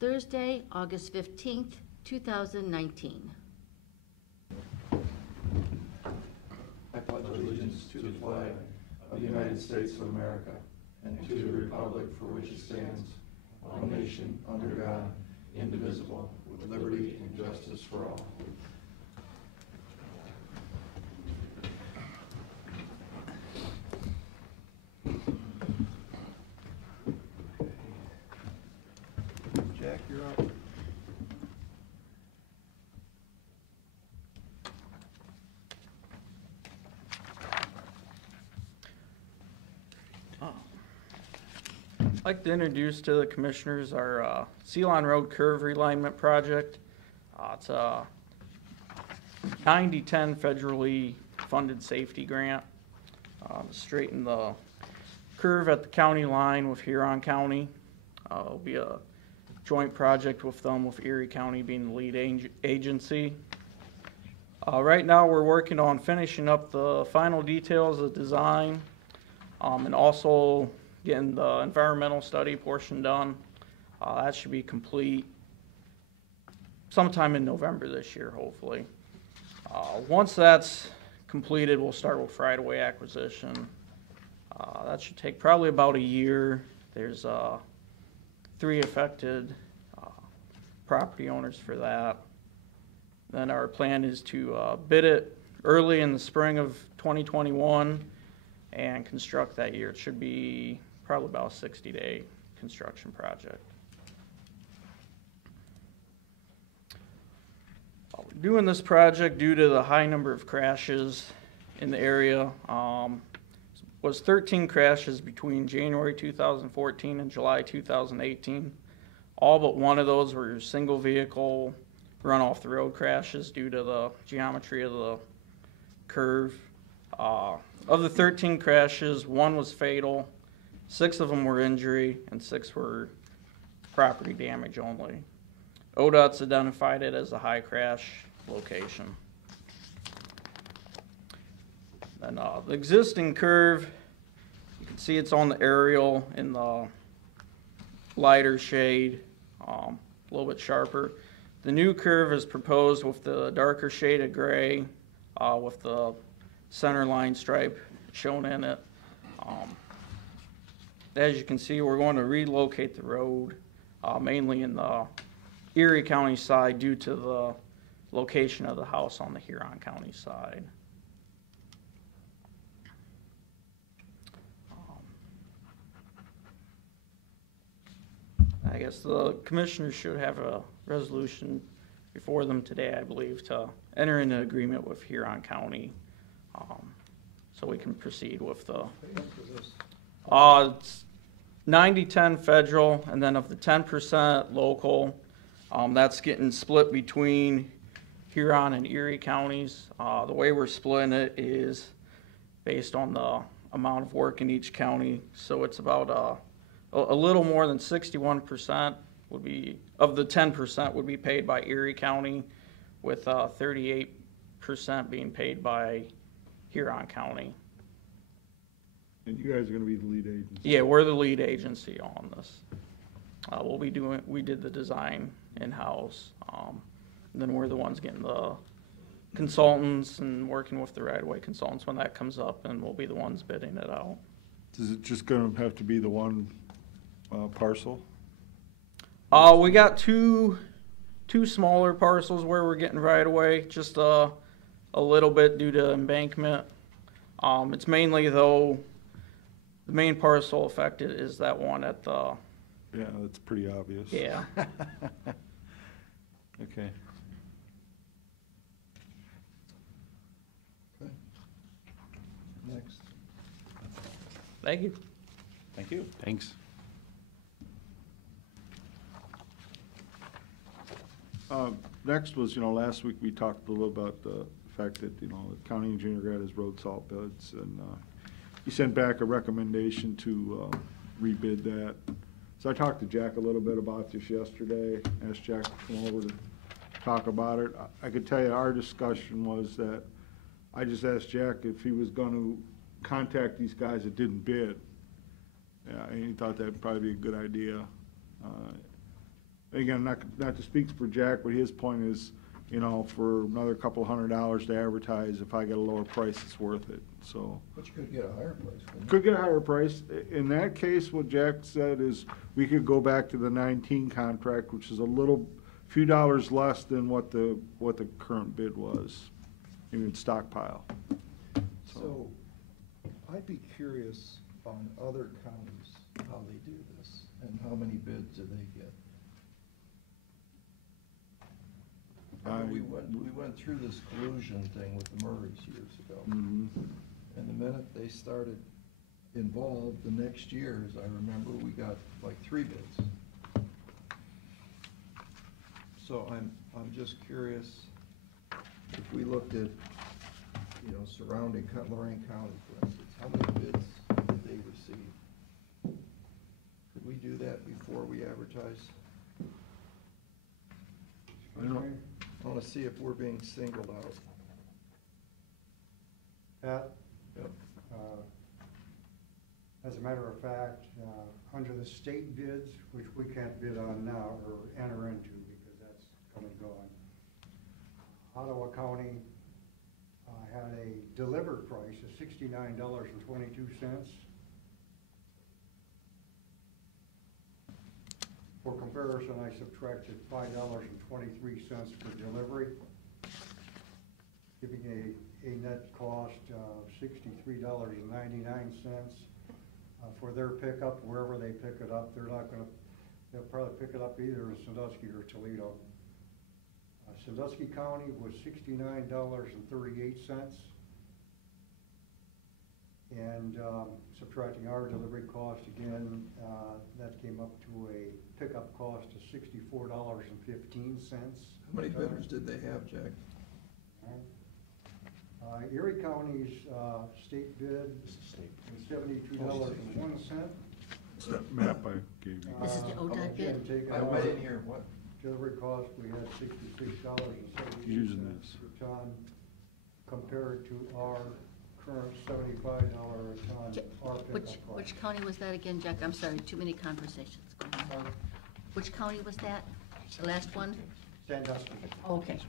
Thursday, August 15th, 2019. I pledge allegiance to the flag of the United States of America and to the republic for which it stands, one nation, under God, indivisible, with liberty and justice for all. Jack, you're up. I'd like to introduce to the commissioners our Ceylon Road Curve Realignment Project. It's a 90-10 federally funded safety grant to straighten the curve at the county line with Huron County. It'll be a joint project with them, with Erie County being the lead agency. Right now we're working on finishing up the final details of design and also getting the environmental study portion done. That should be complete sometime in November this year, hopefully. Once that's completed, we'll start with right-of-way acquisition. That should take probably about a year. There's 3 affected property owners for that. Then our plan is to bid it early in the spring of 2021 and construct that year. It should be probably about a 60-day construction project. We're doing this project due to the high number of crashes in the area. Was 13 crashes between January 2014 and July 2018. All but one of those were single vehicle run off the road crashes due to the geometry of the curve. Of the 13 crashes, 1 was fatal, 6 of them were injury, and 6 were property damage only. ODOT's identified it as a high crash location. And the existing curve, you can see it's on the aerial in the lighter shade, a little bit sharper. The new curve is proposed with the darker shade of gray, with the center line stripe shown in it. As you can see, we're going to relocate the road mainly in the Erie County side due to the location of the house on the Huron County side. I guess the commissioners should have a resolution before them today, I believe, to enter into agreement with Huron County, so we can proceed with the. It's 90-10 federal, and then of the 10% local, that's getting split between Huron and Erie counties. The way we're splitting it is based on the amount of work in each county, so it's about a little more than 61% would be, of the 10% would be paid by Erie County, with 38% being paid by Huron County. And you guys are going to be the lead agency? Yeah, we're the lead agency on this. We did the design in-house. Then we're the ones getting the consultants and working with the right-of-way consultants when that comes up, and we'll be the ones bidding it out. Is it just going to have to be the one parcel? We got two smaller parcels where we're getting right-of-way, just a little bit due to embankment. It's mainly, though, the main parcel affected is that one at the. Yeah, that's pretty obvious. Yeah. Okay. Next. Thank you. Thank you. Thanks. Next was, last week we talked a little about the fact that, the county engineer got his road salt bids, and he sent back a recommendation to rebid that. So I talked to Jack a little bit about this yesterday, asked Jack to come over to talk about it. I could tell you our discussion was that I just asked Jack if he was going to contact these guys that didn't bid. And he thought that'd probably be a good idea. again, not to speak for Jack, but his point is, you know, for another couple $100 to advertise, if I get a lower price, it's worth it, so. But you could get a higher price, couldn't you? Could get a higher price. In that case, what Jack said is, we could go back to the 19 contract, which is few dollars less than what the current bid was, in stockpile. So, I'd be curious on other counties, how they do this, and how many bids do they get? We went through this collusion thing with the Murrays years ago. Mhm. And the minute they started involved, the next years, I remember we got like 3 bids. So I'm just curious, if we looked at, you know, surrounding Lorraine County, for instance, how many bids did they receive? Could we do that before we advertise? I want to see if we're being singled out. Pat, Yep. as a matter of fact, under the state bids, which we can't bid on now or enter into because that's come and gone, Ottawa County had a delivered price of $69.22. For comparison, I subtracted $5.23 for delivery, giving a net cost of $63.99 for their pickup, wherever they pick it up. They'll probably pick it up either in Sandusky or Toledo. Sandusky County was $69.38. And subtracting our delivery cost again, that came up to a pickup cost of $64.15. How many bidders did they have, Jack? Erie County's state bid was $72.01. It's that map I gave you. This is the ODOT bid? I didn't hear, what? Delivery cost, we had Using $66.78 this. per ton, compared to our current $75 a ton, our pickup price. Which county was that again, Jack? I'm sorry, too many conversations going on. Which county was that? The last one? Sandusky. Oh, okay.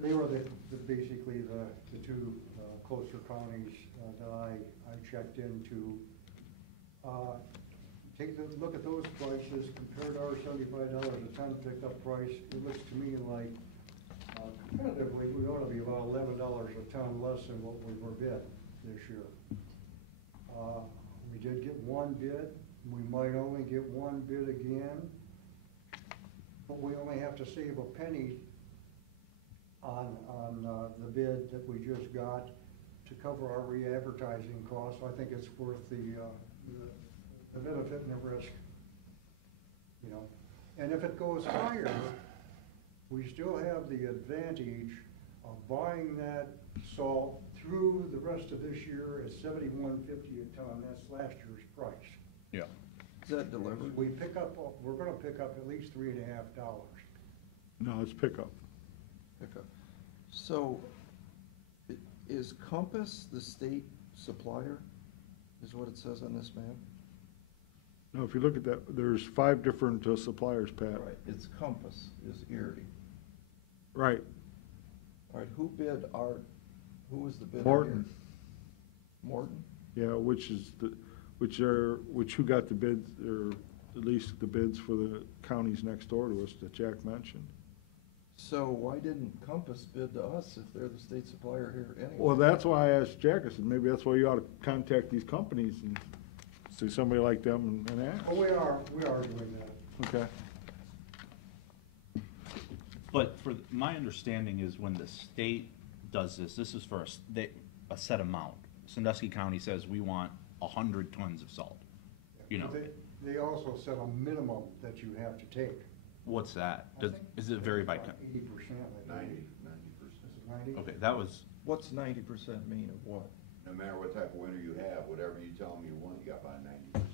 They were basically the two closer counties that I checked into. Take a look at those prices, compared to our $75 a ton pickup price, it looks to me like competitively, we ought to be about $11 a ton less than what we were bid this year. We did get one bid, we might only get one bid again, but we only have to save a penny on the bid that we just got to cover our re-advertising costs. I think it's worth the benefit and the risk, you know. And if it goes higher, we still have the advantage of buying that salt through the rest of this year at $71.50 a ton. That's last year's price. Yeah. Is that delivered? We're gonna pick up at least $3.50. No, it's pickup. Pickup. So, is Compass the state supplier, is what it says on this map? No, if you look at that, there's 5 different suppliers, Pat. Right, it's Compass, is Erie. Right. All right, who was the bidder? Morton. Here? Morton? Yeah, who got the bids, or at least the bids for the counties next door to us that Jack mentioned. So why didn't Compass bid to us if they're the state supplier here anyway? Well, that's why I asked Jack, I said, maybe that's why you ought to contact these companies and see somebody like them and ask. Well, we are doing that. Okay. But my understanding is when the state does this is for a set amount. Sandusky County says we want 100 tons of salt, you know. They also set a minimum that you have to take. What's that? Is it vary by? 80%, I think. 90%. Is it 90? Okay, that was, What's 90% mean of what? No matter what type of winter you have, whatever you tell them you want, you gotta buy 90% of that.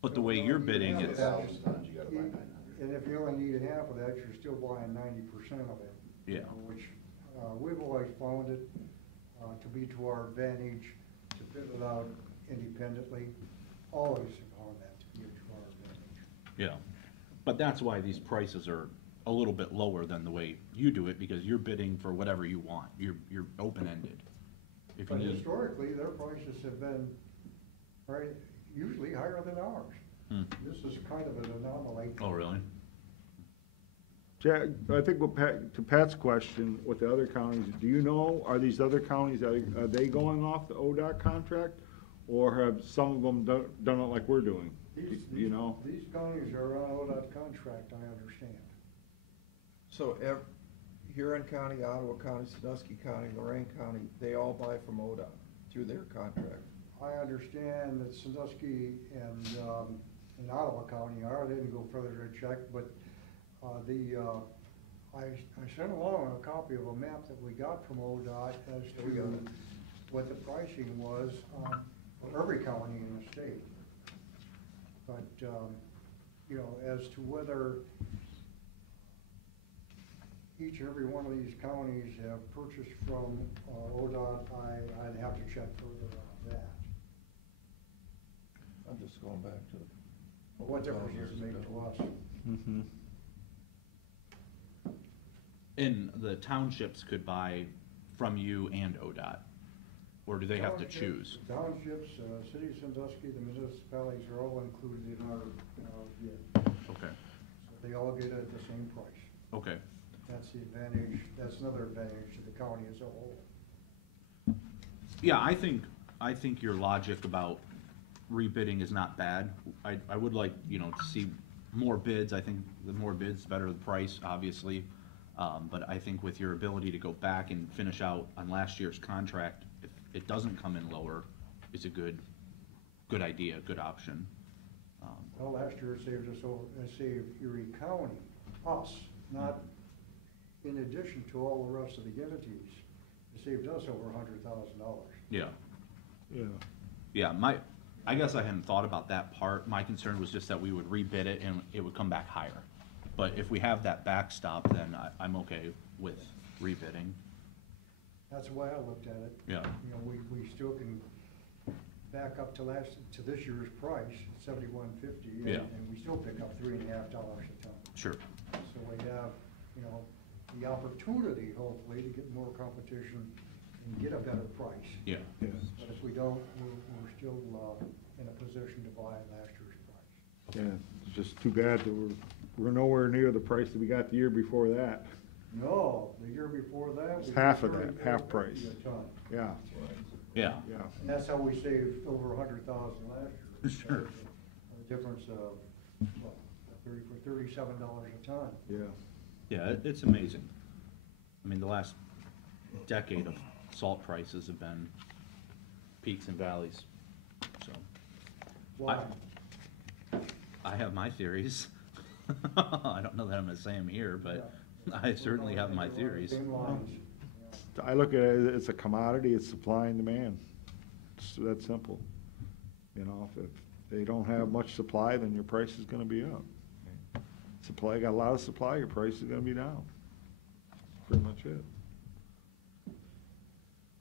but the way you're bidding, it's, 1,000 tons, you gotta buy 900. And if you only need half of that, you're still buying 90% of it. Yeah. Which, we've always found it to be to our advantage to bid it out independently. Always found that to be to our advantage. Yeah, but that's why these prices are a little bit lower than the way you do it, because you're bidding for whatever you want. You're open-ended. If you But need, historically, their prices have been, right, usually higher than ours. Hmm. This is kind of an anomaly. oh, really? Jack, I think what Pat, to Pat's question, with the other counties, do you know, are these other counties, are they going off the ODOT contract? Or have some of them done it like we're doing? Do you know? These counties are on ODOT contract, I understand. So Huron County, Ottawa County, Sandusky County, Lorraine County, they all buy from ODOT through their contract. I understand that Sandusky and Ottawa County are, they didn't go further to check, but I sent along a copy of a map that we got from ODOT as to what the pricing was for every county in the state. But, you know, as to whether each and every one of these counties have purchased from ODOT, I'd have to check further on that. I'm just going back to. What difference does it make to us? Mm-hmm. And the townships could buy from you and ODOT, or do they have to choose? Townships, City of Sandusky, the municipalities are all included in our bid. Okay, So they all get it at the same price. okay. That's the advantage, that's another advantage to the county as a whole. Yeah, I think your logic about rebidding is not bad. I would like, you know, to see more bids. I think the more bids, the better the price, obviously. But I think with your ability to go back and finish out on last year's contract, if it doesn't come in lower, it's a good idea, good option. Well, last year it saved us over, it saved Erie County, us, not in addition to all the rest of the entities. It saved us over $100,000. Yeah. Yeah. Yeah, I guess I hadn't thought about that part. My concern was just that we would rebid it and it would come back higher. But if we have that backstop, then I'm okay with rebidding. That's the way I looked at it. Yeah. You know, we still can back up to this year's price, $71.50, Yeah. and we still pick up $3.50 a ton. Sure. So we have, you know, the opportunity, hopefully, to get more competition and get a better price. Yeah. Yeah. But if we don't, we're still in a position to buy at last year's price. Yeah, it's just too bad that we're nowhere near the price that we got the year before that. No, the year before that. It's we half got of that, $34.50 half price. a ton. Yeah, Yeah. yeah. And that's how we saved over $100,000 last year. Sure. A difference of, what, $37 a ton. Yeah. Yeah, it's amazing. I mean, the last decade of salt prices have been peaks and valleys, so. Why? I have my theories. I don't know that I'm gonna say them here, but I certainly have my theories. Same lines. I look at it, it's a commodity, it's supply and demand. It's that simple. You know, if they don't have much supply, then your price is gonna be up. Supply, got a lot of supply, your price is gonna be down. Pretty much it.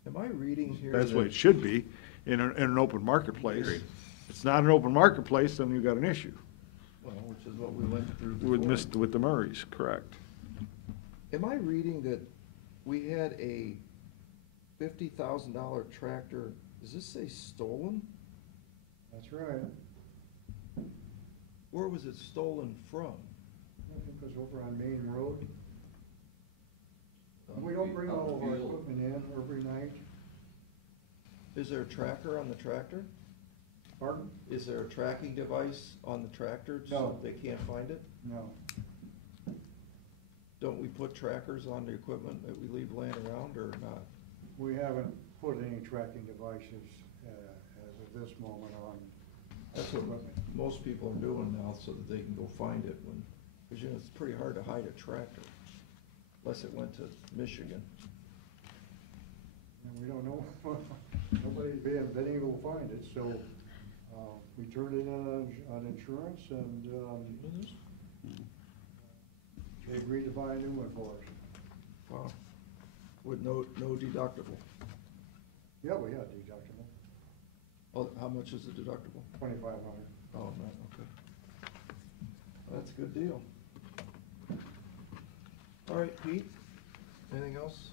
Am I reading here? That's that- what it should be in an open marketplace. It's not an open marketplace, then you've got an issue. Well, which is what we went through With before. with the Murrays, correct. Am I reading that we had a $50,000 tractor, does this say stolen? That's right. Where was it stolen from? I think it was over on Main Road. We don't bring all of our equipment in every night. Is there a tracker on the tractor? Pardon? Is there a tracking device on the tractor so No. they can't find it? No. Don't we put trackers on the equipment that we leave laying around or not? We haven't put any tracking devices as of this moment on. That's what most people are doing now so that they can go find it when, because you know, it's pretty hard to hide a tractor unless it went to Michigan. And we don't know, nobody's been able to find it, so we turned it in on insurance and they agreed to buy a new one for us. Wow. With no deductible. Yeah, we had deductible, Oh, how much is the deductible? $2,500. Oh, no, okay. That's a good deal. All right, Pete, anything else?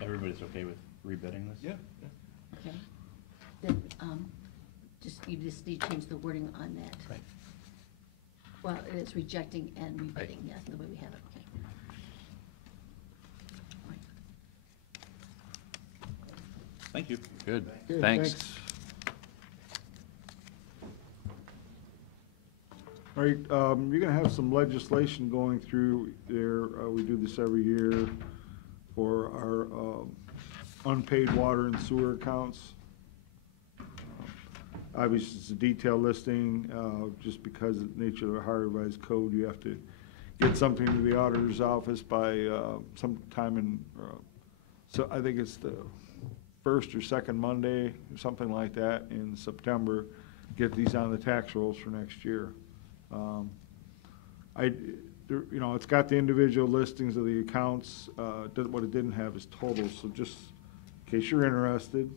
Everybody's okay with rebidding this? Yeah. Okay. Then, you just need to change the wording on that. Right. Well, it's rejecting and rebidding, yes, the way we have it, okay. All right. Thank you. Good, Okay, thanks. All right, you're gonna have some legislation going through there, we do this every year for our unpaid water and sewer accounts. Obviously, it's a detailed listing, just because of the nature of the Ohio Revised Code, you have to get something to the auditor's office by sometime in, so I think it's the first or second Monday, or something like that, in September, get these on the tax rolls for next year. You know, it's got the individual listings of the accounts, what it didn't have is totals, so just in case you're interested.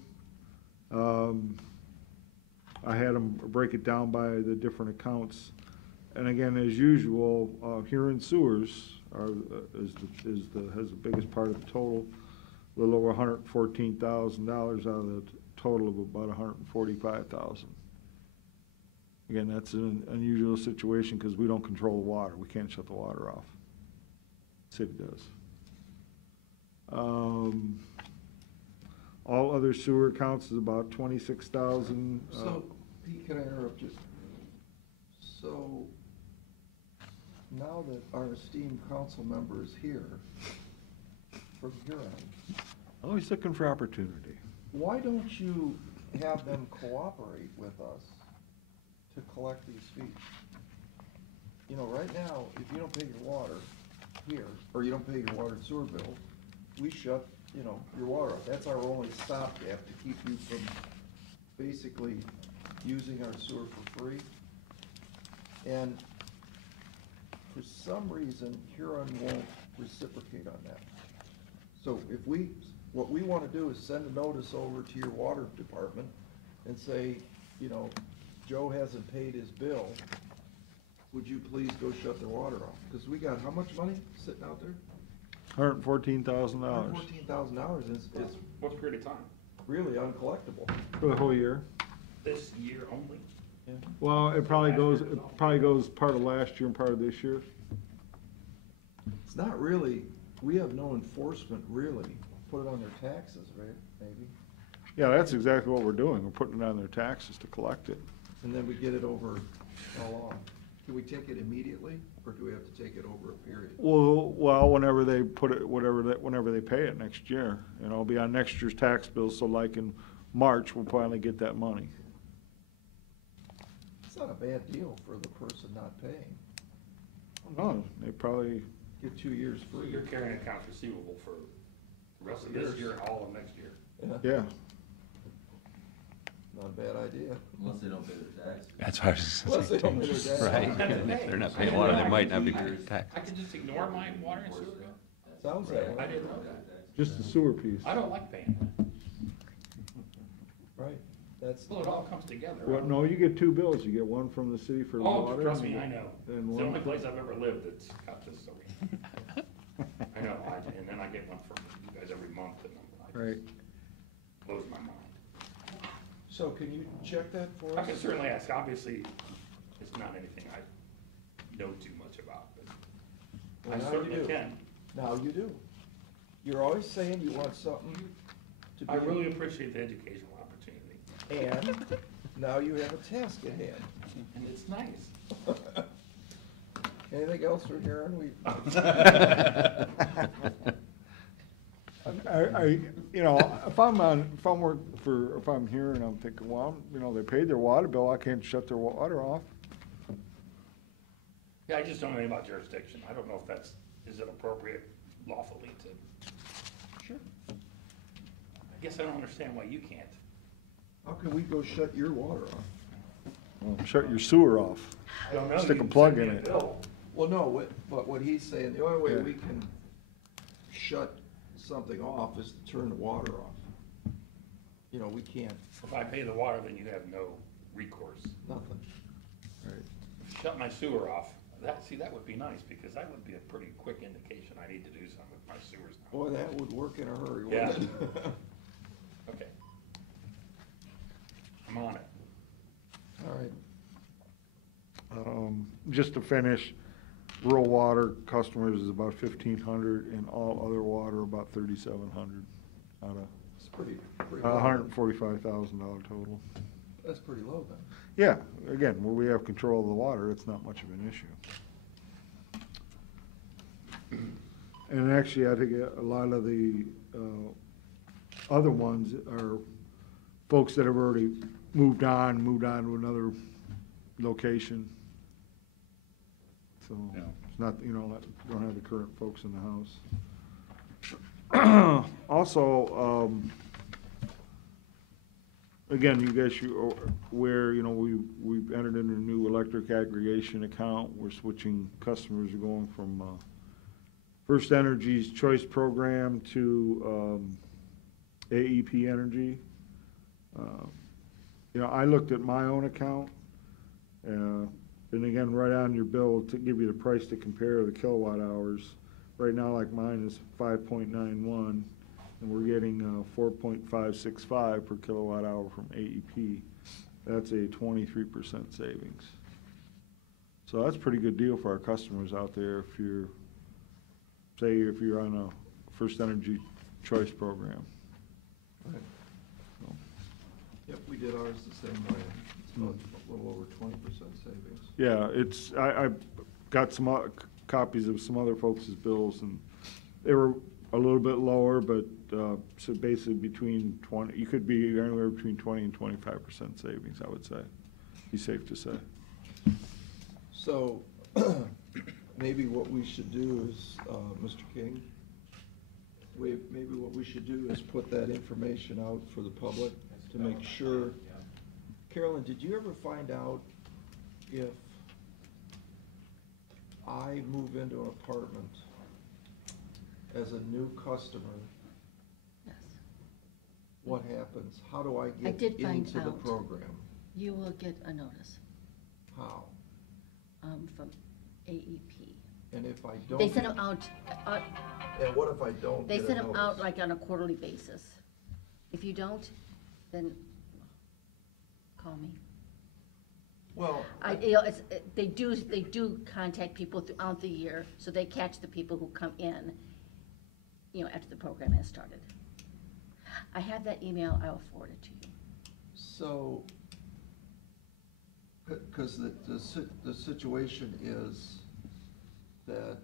I had them break it down by the different accounts. And again, as usual, here in sewers has the biggest part of the total, a little over $114,000 out of the total of about $145,000. Again, that's an unusual situation because we don't control the water. We can't shut the water off. The city does. All other sewer accounts is about 26,000. So, Pete, can I interrupt you? So, now that our esteemed council member is here, from Huron, Always looking for opportunity. why don't you have them cooperate with us to collect these fees? You know, right now, if you don't pay your water here, or you don't pay your water and sewer bill, we shut, you know, your water off. That's our only stopgap to keep you from basically using our sewer for free. And for some reason, Huron won't reciprocate on that. So if what we want to do is send a notice over to your water department and say, you know, Joe hasn't paid his bill, would you please go shut their water off? Because we got how much money sitting out there? $114,000 $114,000 is What period of time? really uncollectible. for the whole year. This year only? Yeah. Well, it probably goes part of last year and part of this year. It's not really, we have no enforcement really. Put it on their taxes, right, maybe? Yeah, that's exactly what we're doing. We're putting it on their taxes to collect it. And then we get it over how long? Can we take it immediately, or do we have to take it over a period? Well, whenever they put it, whenever they pay it next year, and it'll be on next year's tax bill, so like in March, we'll finally get that money. It's not a bad deal for the person not paying. Oh, they probably, Get 2 years So free. you're carrying accounts receivable for the rest of this year and all of next year. yeah. Not a bad idea. Unless they don't pay their taxes. That's what I was Unless they don't pay their saying. taxes. Right, and if they're not paying water, they might not be paying tax. I could just ignore my water and sewer bill? Sounds that I way. didn't know that. Just the sewer piece. I don't like paying that. Right, that's, Well, it all comes together. Well, no, you get two bills. You get one from the city for the Oh, water. trust me, I know. It's And the one only for- place I've ever lived that's got this, so. I know, and then I get one from you guys every month, and Right. it blows my mind. so can you check that for I us? can certainly ask, obviously, it's not anything I know too much about, but I Well, now you certainly do. can. Now you do. You're always saying you want something to be. I really appreciate the educational opportunity, And now you have a task at hand. and it's nice. Anything else for Huron? We, You know, if I'm here and I'm thinking, well, you know, they paid their water bill, I can't shut their water off. Yeah, I just don't know anything about jurisdiction. I don't know if is it appropriate lawfully to. Sure. I guess I don't understand why you can't. How can we go shut your water off? Well, shut your sewer off. Don't know, Stick you a can plug send in me a it. bill. Well, no, but what he's saying, the only way Yeah. we can shut something off is to turn the water off. You know, we can't, If I pay the water, then you have no recourse. nothing. Right. shut my sewer off. That would be nice, because that would be a pretty quick indication I need to do something with my sewers now. Boy, that would work in a hurry, Yeah. wouldn't it? Okay. I'm on it. All right. Just to finish, rural water customers is about 1,500, and all other water about 3,700 out of It's pretty low. $145,000 total. That's pretty low then. Yeah, again, where we have control of the water, it's not much of an issue. And actually, I think a lot of the other ones are folks that have already moved on to another location. So, Yeah. it's not, don't have the current folks in the house. Also, again, you guys, where, we've entered in a new electric aggregation account. We're switching, customers are going from First Energy's Choice Program to AEP Energy. I looked at my own account, and again, right on your bill to give you the price to compare the kilowatt hours. Right now, like mine is 5.91, and we're getting 4.565 per kilowatt hour from AEP. That's a 23% savings. So that's a pretty good deal for our customers out there if you're on a First Energy Choice Program. Right. So, Yep, we did ours the same way. It's about a little over 20% savings. yeah, I got some copies of some other folks' bills, and they were a little bit lower, but so basically you could be anywhere between 20 and 25% savings, I would say. Be safe to say. So, maybe what we should do is, Mr. King, maybe what we should do is put that information out for the public to make sure. Carolyn, did you ever find out if I move into an apartment as a new customer, Yes. what happens? How do I get did find into the out. program? You will get a notice How? from AEP. And if I don't? They send them out, And what if I don't they get a send them out notice? like on a quarterly basis. If you don't, then call me. Well, They do contact people throughout the year, so they catch the people who come in, after the program has started. I have that email, I will forward it to you. so, because the situation is that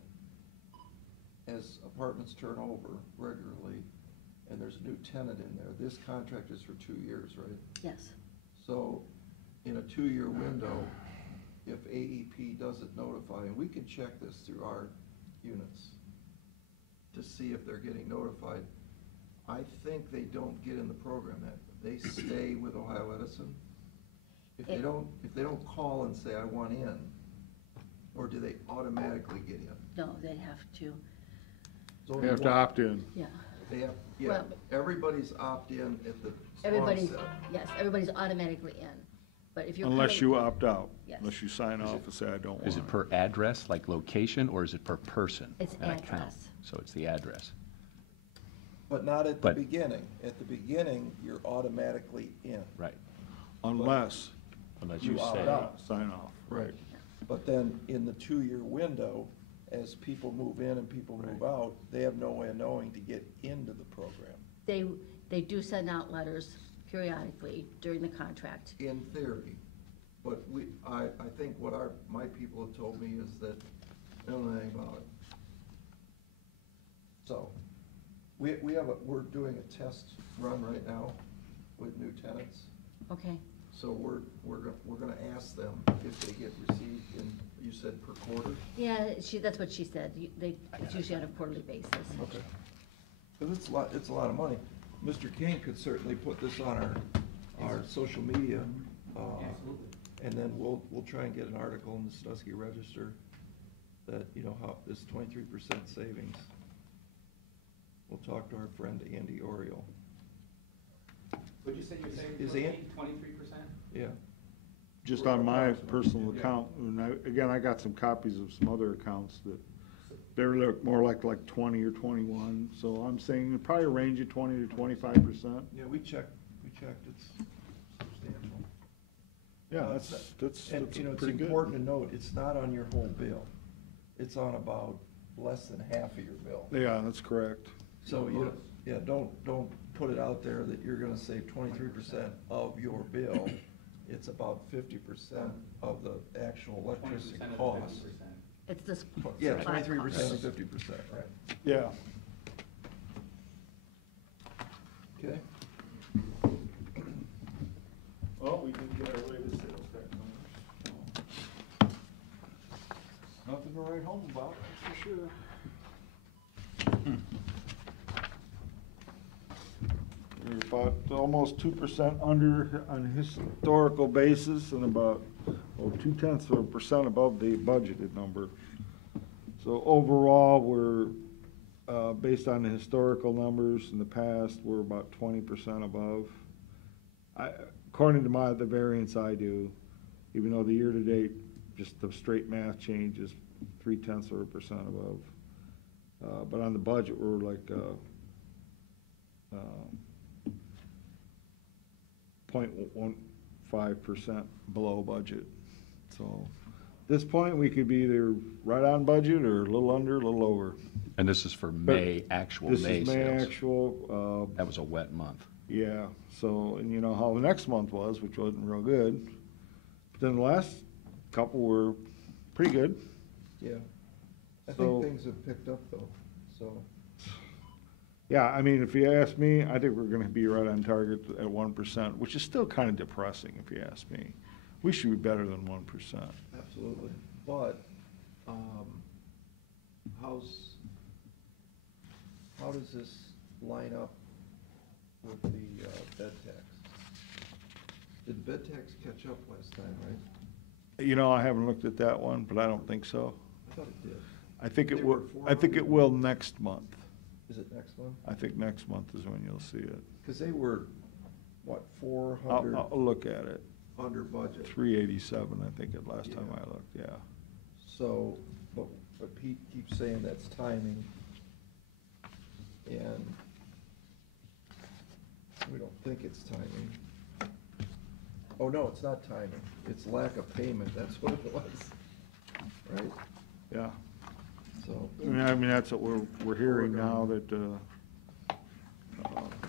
as apartments turn over regularly, and there's a new tenant in there, this contract is for 2 years, right? Yes. So, in a 2-year window, if AEP doesn't notify, and we can check this through our units to see if they're getting notified, I think they don't get in the program. They stay with Ohio Edison. If they don't call and say, I want in, or do they automatically get in? No, they have to, It's They only have to one- opt in. yeah. They have, yeah, Well- everybody's opt-in at the Everybody's, onset. yes, everybody's automatically in, but if you're Unless coming- you opt out. Yes. Unless you sign off and say, I don't want it. Is it per address, like location, or is it per person? It's That account? address. So it's the address. But not at the But- beginning. At the beginning, you're automatically in. Right. Unless Unless You you opt say. out. sign off, right. But then in the 2-year window, as people move in and people move out, they have no way of knowing to get into the program. They do send out letters periodically during the contract. In theory. But I think what my people have told me is that they don't know anything about it. So, we're doing a test run right now with new tenants. Okay, So we're gonna ask them if they get received in, you said per quarter? yeah, that's what she said, it's usually on a quarterly basis. Okay. Because it's a lot of money. Mr. King could certainly put this on our social media. And then we'll try and get an article in the Sandusky Register that, how this 23% savings. We'll talk to our friend Andy Oriole. Would you say you're saving Is Andy- 23%? Yeah. just on my personal account, and again, I got some copies of some other accounts that they're more like 20 or 21, so I'm saying probably a range of 20 to 25%. Yeah, we checked, it's substantial. Yeah, that's And, you know, it's pretty good. important to note, it's not on your whole bill. It's on about less than half of your bill. Yeah, that's correct. So don't put it out there that you're gonna save 23% of your bill. It's about 50% of the actual electricity cost. It's this. Yeah, supply 23% cost. and 50%, right? Yeah. Okay? Well, we did get our latest sales tax numbers. Nothing to write home about, that's for sure. We're about almost 2% under on a historical basis and about 0.2% above the budgeted number. So overall, we're, based on the historical numbers in the past, we're about 20% above. According to the variance I do, even though the year-to-date, just the straight math change is 0.3% above. But on the budget, we're like 0.15% below budget. So at this point, we could be either right on budget or a little under, a little over. And this is for May, actual May This is May sales. actual. That was a wet month. Yeah, so, and you know how the next month was, which wasn't real good. But then the last couple were pretty good. Yeah. I So- think things have picked up though, so. Yeah, I mean, if you ask me, I think we're gonna be right on target at 1%, which is still kind of depressing, if you ask me. We should be better than 1%. Absolutely, but, how does this line up with the, bed tax? Did bed tax catch up last time, right? You know, I haven't looked at that one, but I don't think so. I thought it did. I think They it were will, I think it will next month. Is it next one? I think next month is when you'll see it. Cause they were, what, I'll 400 look at it. under budget? 387, I think, at last time Yeah. I looked, yeah. So, but Pete keeps saying that's timing. And we don't think it's timing. Oh, no, it's not timing. It's lack of payment. That's what it was. Right? Yeah. So, I mean, that's what we're hearing now, that,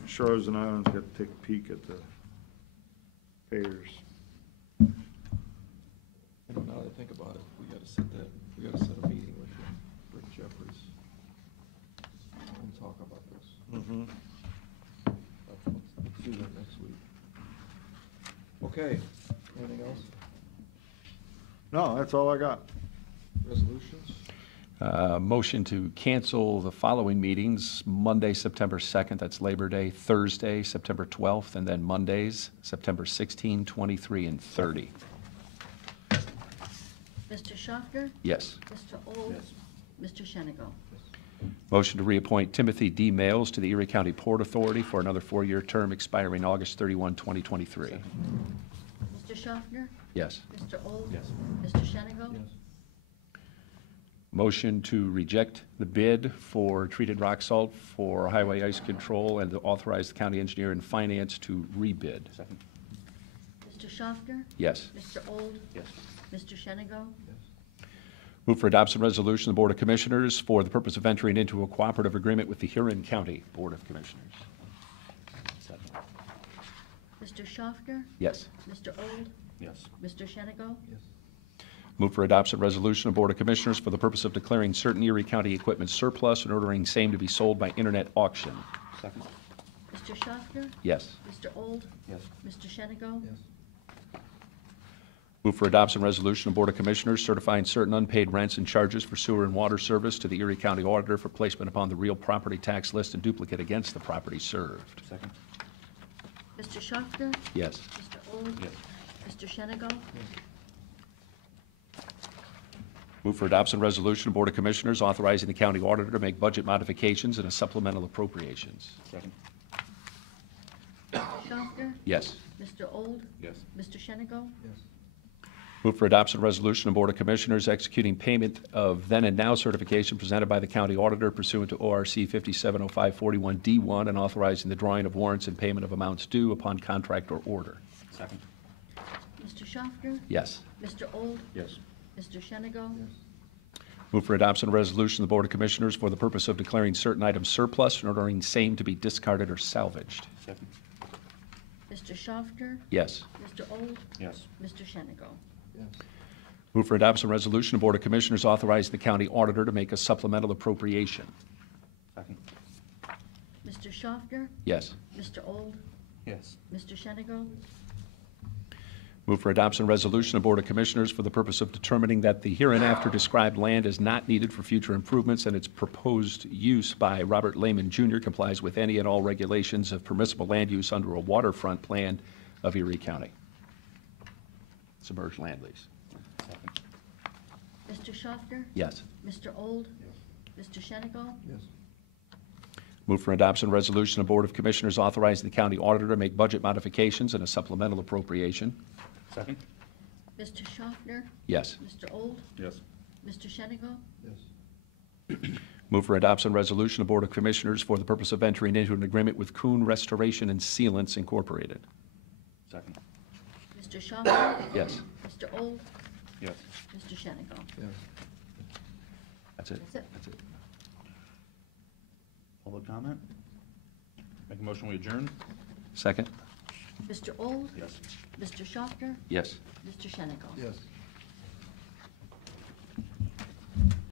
Shores and Islands got to take a peek at the payers. you know, now that I think about it, we gotta set a meeting with Rick Jeffries and talk about this. Mm-hmm. Let's do that next week. Okay, anything else? No, that's all I got. Resolutions? Motion to cancel the following meetings: Monday, September 2nd, that's Labor Day; Thursday, September 12th, and then Mondays, September 16, 23, and 30. Mr. Schaffner? Yes. Mr. Old? Mr. Shenigo? Motion to reappoint Timothy D. Males to the Erie County Port Authority for another 4-year term expiring August 31, 2023. Mr. Schaffner? Yes. Mr. Old? Yes. Mr. Shenigo? Yes. Motion to reject the bid for treated rock salt for highway ice control and to authorize the county engineer and finance to rebid. Second. Mr. Schaffner? Yes. Mr. Old? Yes. Mr. Shenigo? Yes. Move for adoption resolution of the Board of Commissioners for the purpose of entering into a cooperative agreement with the Huron County Board of Commissioners. Second. Mr. Schaffner? Yes. Mr. Old? Yes. Mr. Shenigo? Yes. Move for adoption resolution of Board of Commissioners for the purpose of declaring certain Erie County equipment surplus and ordering same to be sold by internet auction. Second. Mr. Schaffner? Yes. Mr. Old? Yes. Mr. Shenigo? Yes. Move for adoption resolution of Board of Commissioners certifying certain unpaid rents and charges for sewer and water service to the Erie County Auditor for placement upon the real property tax list and duplicate against the property served. Second. Mr. Schaffner? Yes. Mr. Old? Yes. Mr. Shenigo? Move for adoption resolution of Board of Commissioners authorizing the county auditor to make budget modifications and a supplemental appropriations. Second. Mr. Schaffner? Yes. Mr. Old? Yes. Mr. Shenigo? Yes. Move for adoption of resolution of Board of Commissioners executing payment of then and now certification presented by the county auditor pursuant to ORC 570541D1 and authorizing the drawing of warrants and payment of amounts due upon contract or order. Second. Mr. Schaffner? Yes. Mr. Old? Yes. Mr. Shenigo? Move for adoption of resolution of the Board of Commissioners for the purpose of declaring certain items surplus and ordering same to be discarded or salvaged. Second. Mr. Schaffner? Yes. Mr. Old? Yes. Mr. Shenigo? Yes. Move for adoption of resolution of Board of Commissioners authorizing the county auditor to make a supplemental appropriation. Second. Mr. Schaffner? Yes. Mr. Old? Yes. Mr. Shenigo? Move for adoption of resolution of Board of Commissioners for the purpose of determining that the hereinafter described land is not needed for future improvements and its proposed use by Robert Lehman Jr. complies with any and all regulations of permissible land use under a waterfront plan of Erie County. Submerged land lease. Second. Mr. Schaffner? Yes. Mr. Old? Mr. Shenigo? Yes. Move for adoption of resolution of Board of Commissioners authorizing the county auditor to make budget modifications and a supplemental appropriation. Second. Mr. Schaffner? Yes. Mr. Old? Yes. Mr. Shenigo? Yes. Move for adoption of resolution of Board of Commissioners for the purpose of entering into an agreement with Kuhn Restoration and Sealants Incorporated. Second. Mr. Schaffner? Yes. Mr. Old? Yes. Mr. Shenigo? Yes. That's it. That's it. That's it. Public comment? Make a motion, we adjourn? Second? Mr. Old? Yes. Mr. Schaffner? Yes. Mr. Shenigo? Yes.